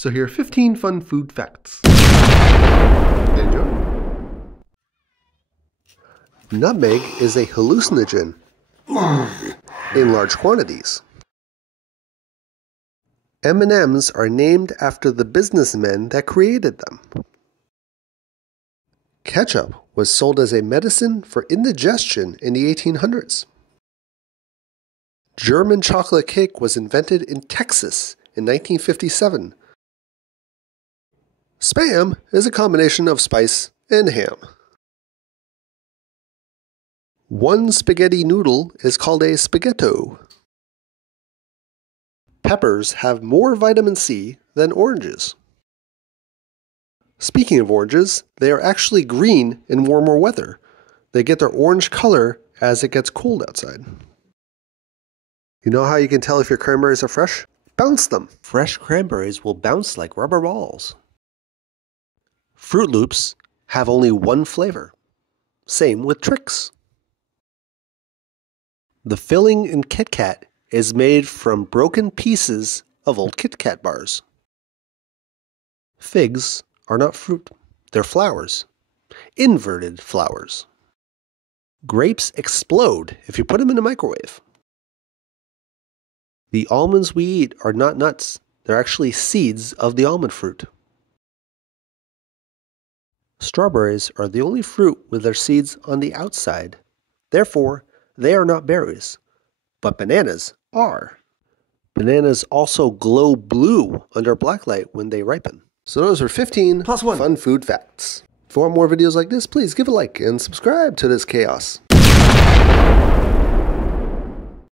So here are 15 fun food facts. Enjoy. Nutmeg is a hallucinogen in large quantities. M&Ms are named after the businessmen that created them. Ketchup was sold as a medicine for indigestion in the 1800s. German chocolate cake was invented in Texas in 1957. Spam is a combination of spice and ham. One spaghetti noodle is called a spaghetto. Peppers have more vitamin C than oranges. Speaking of oranges, they are actually green in warmer weather. They get their orange color as it gets cold outside. You know how you can tell if your cranberries are fresh? Bounce them. Fresh cranberries will bounce like rubber balls. Fruit Loops have only one flavor. Same with Trix. The filling in Kit Kat is made from broken pieces of old Kit Kat bars. Figs are not fruit, they're flowers. Inverted flowers. Grapes explode if you put them in a microwave. The almonds we eat are not nuts, they're actually seeds of the almond fruit. Strawberries are the only fruit with their seeds on the outside. Therefore, they are not berries. But bananas are. Bananas also glow blue under black light when they ripen. So those are 15 +1 fun food facts. For more videos like this, please give a like and subscribe to this chaos.